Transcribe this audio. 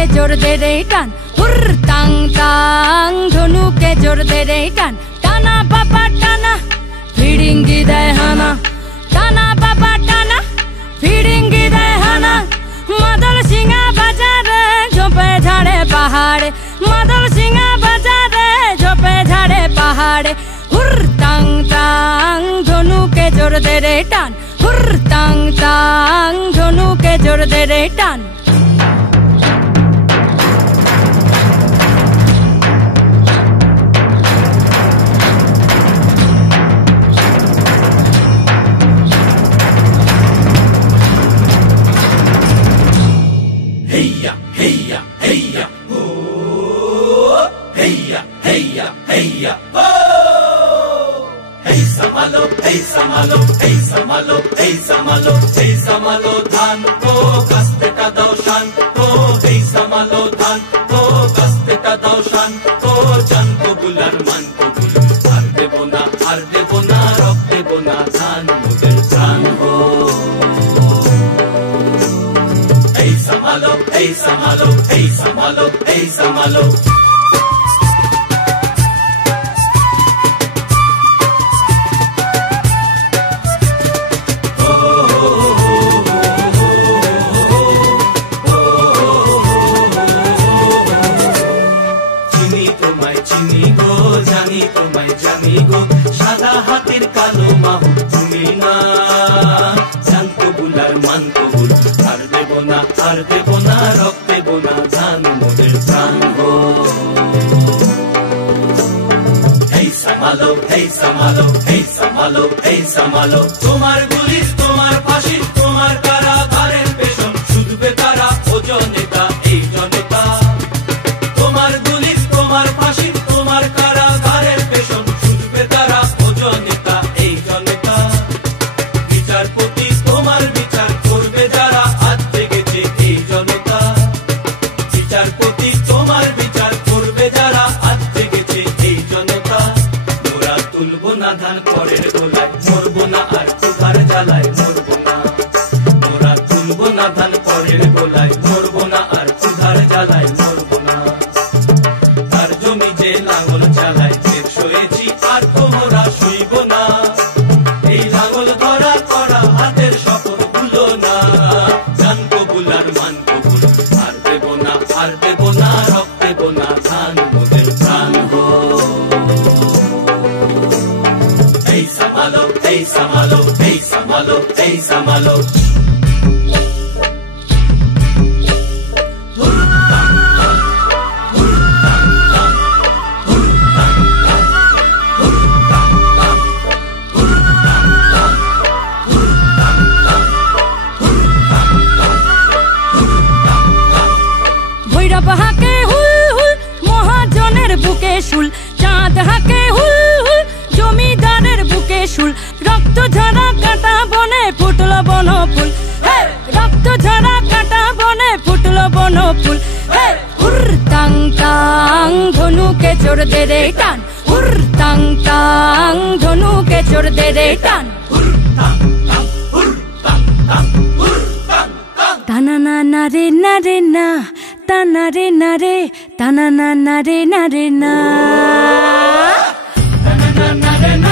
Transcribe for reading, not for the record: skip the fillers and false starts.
ধনুকে জোর দে রে টান, হুর তাং তাং ধনুকে জোর দে রে টান। টানা বাবা টানা ফিরিঙ্গি দেয় হানা, টানা বাবা টানা ফিরিঙ্গি দেয় হানা। মাদল সিংহা বাজারে ঝোপে ঝাড়ে পাহাড়ে, মাদল সিংহা বাজারে ঝোপে ঝাড়ে পাহাড়ে। হুর তাং তাং ধনুকে জোর দে রে টান, হুর তাং তাং ধনুকে জোর দে রে টান। Heya, heya, heya, ho! Heya, heya, heya, ho! Hey samalo, hey samalo, hey samalo, hey samalo, hey samalo dhan ko kaste ta dao shan ko. Hey samalo dhan ko kaste ta dao shan ko. Jan ko bular man ko bul, har debo na, rok debo na, dhan moder dhan ho. Hey samalo, hey samalo, hey samalo, hey samalo. চিনি গো জানি তোমায় জানি গো, সাদা হাতের কালো মাহু তুমি না। জান কবুল আর মান কবুল, আর দেব না, রক দেব না, জান মোদের প্রাণ গো। এই সামালো, এই সামালো, এই সামালো, এই সামালো। তোমার পুলিশ, তোমার ফাঁসি, তোমার কারাগারের পেছন শুধবে তারা ও জনতা, এই জনতা। তোমার পুলিশ, তোমার ফাঁসি, তোমার কারাগারের পেছন শুধবে তারা ও জনতা, এই জনতা। বিচারপতি তোমার বিচার করবে যারা আজ জেগেছে, এই জনতা। বিচারপতি তোমার বিচার করবে যারা আজ জেগেছে, এই জনতা। মোরা তুলবো না ধান পরের গোলায়, মরবো না আর ক্ষুধার জ্বালায়, মরবো না। মোরা তুলবো না ধান পরের গোলায়, মরবো না আর ক্ষুধার জ্বালায়, মরবো না। তার জমি যে লাঙল চালায়, পেট সয়েছি আর তো মোরা শুইব না। এই লাঙল ধরা করা হাতের শপথ ভুলো না। জান কবুল আর মান কবুল, আর দেব না, রক দেব না, ধান মোদের প্রাণ গো। এই সামালো, এই সামালো, এই সামালো, এই সামালো। ভৈরব হাকে হুল হুল, মহাজনের বুকে শুল। চাঁদ হাকে হুল হুল, জমিদারের বুকে শুল। রক্ত ঝরা কাটা বনে ফুটল বন ফুল, রক্ত ঝরা কাটা বনে ফুটল বন ফুল। হুর তাং তাং ধনুকে জোর দে রে টান, হুর তাং তাং ধনুকে জোর দে রে টান। টানা না না রে না রে না, টানা রে না রে, টানা না না রে না রে না, টানা না না রে না।